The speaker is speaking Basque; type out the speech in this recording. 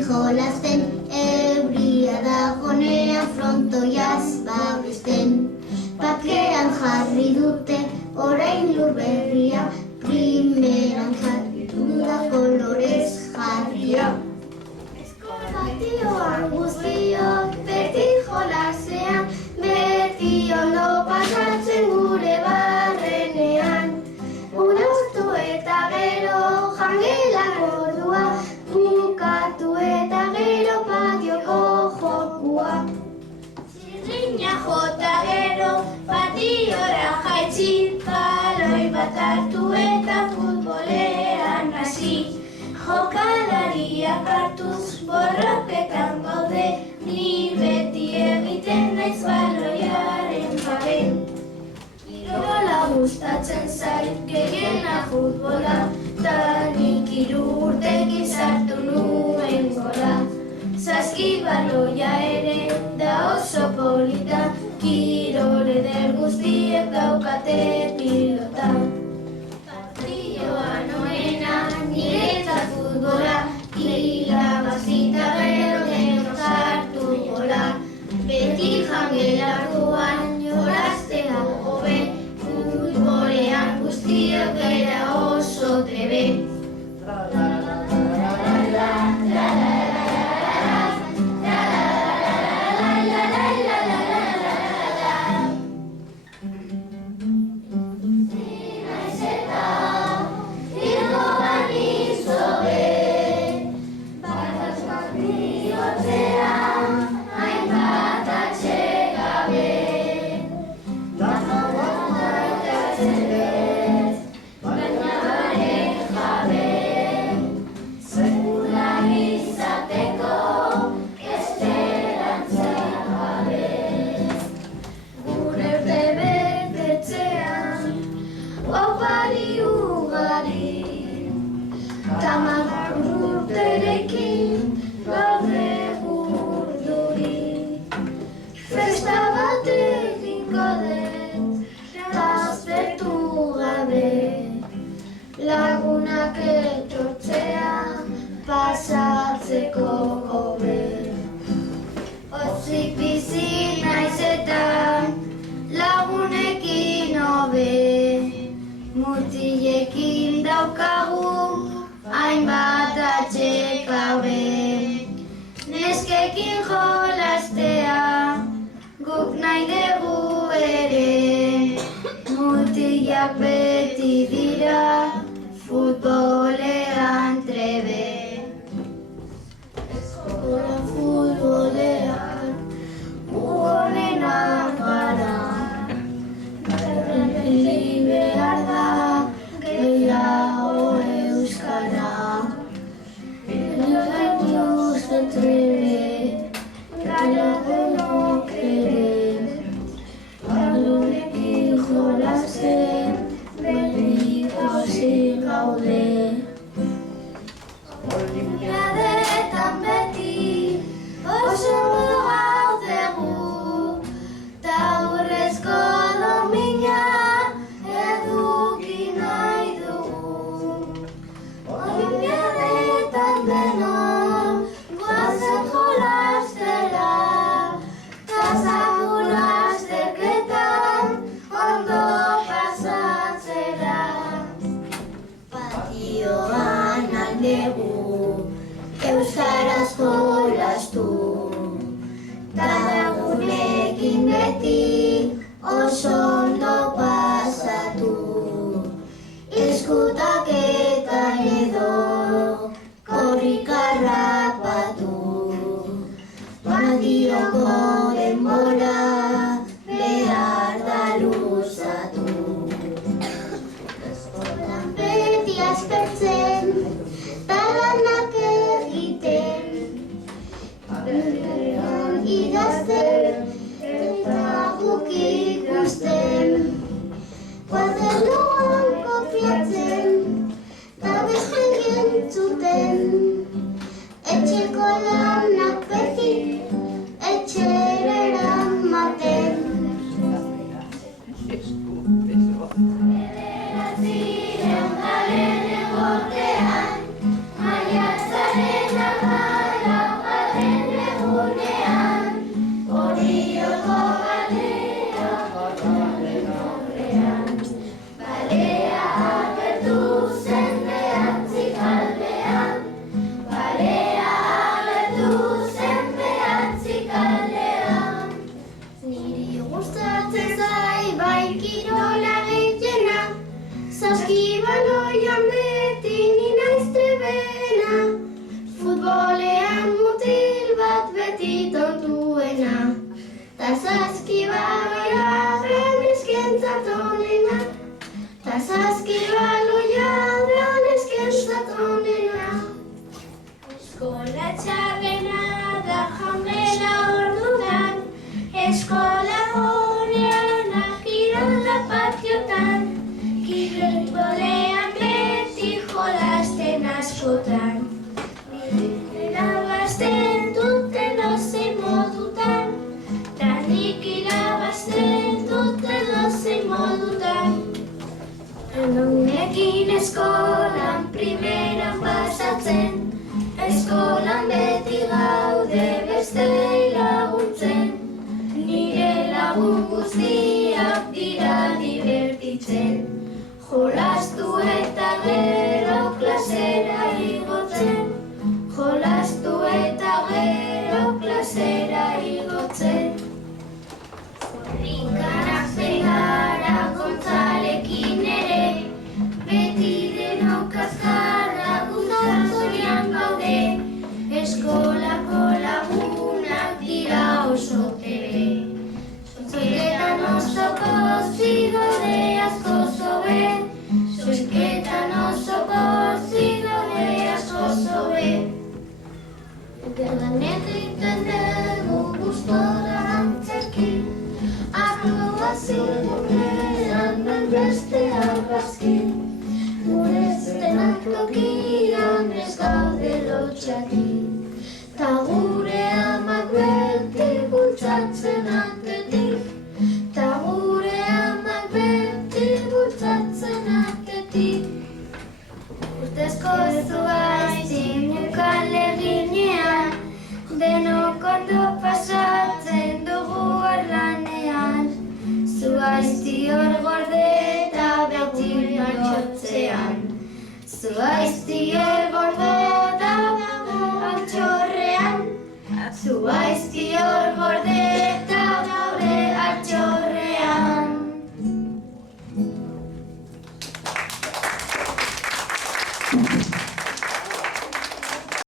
Jolasten, euria dagonean frontoiaz babesten. Bakean jarri dute, orain lur berria, primeran jarritu da kolorez jarria. Patioan guztiok beti jolasean, beti ondo pasatzen gure barrenean. Uraztu eta gero jangelan ordua, bukatu eta gero patioko jokua. Zirrina jota gero patiora jaitsi, baloi bat hartu eta futbolean hasi. Jokalariak hartuz borroketan gaude, ni beti egiten naiz baloiaren jabe. Kirola gustatzen zait gehiena futbola, ta nik 3 urtekin sartu nuen gola. Saskibaloia ere da oso polita, kirol eder guztiek daukate pilota. Partioan onena niretzat futbola, irabazita gero denok sartu gola. Beti jangelarduan jolaztea hobe, futbolean guztiok gara oso trebe. Lagunak etortzea pasatzeko hobe. Otzik bizi naiz eta lagunekin hobe. Mutilekin daukagu hainbat atsekabe. Neskekin jolastea guk nahi dugu ere. Mutilak beti dira futbolean trebe. Eskola futbolean uonenak gara. Berreli behar da gehiago euskara. Elorretuz trebe, gara denok ere. Balonekin jolasten berrikosi gaude. Olimpiadetan beti oso gaudegu, ta urrezko domina eduki nahi dugu. Olimpiadetan denok goazen jolastera, kasatu lasterketan ondo pasatzera. Patioan aldegu, euskaraz jolastu, ta lagunekin beti oso ondo pasatu. Eskutaketan edo korrikarra patu, patioko denbora behar da luzatu. Eskolan beti aspertzen, ta lanak egiten, txarrena da jangela ordutan, eskola gunean kirola patiotan, kirolbolean beti jolasten askotan. Irabazten dute dozein modutan, ta nik irabazten dute dozein modutan. Honekin eskolan primeran pasatzen, eskolan beti gaude bestei laguntzen, nire lagun guztiak dira divertitzen, jolastu eta gero klasera igotzen, jolastu eta gero klasera igotzen. Ikarak begara Gontzalekin ere, beti denok azkarra gustatzorian gaude, eskolako lagunak dira oso tebe. Zozketan oso pozik gaude asko zobe, zozketan oso pozik gaude asko zobe. Lan egiten dugu gustora antzerki, aktuazioetan beste argazki, gure zenak tokian ez gaude lotxaki, ta gure amak beti bultzatzen atetik, ta gure amak beti bultzatzen atetik. Urtezko zuaizin ukale ginean, denok ondo pasatzen dugu arlanean, zuaizti hor gorde eta beti martxotzean, zuaizti hor gorde eta altxorrean, zuaizti hor gorde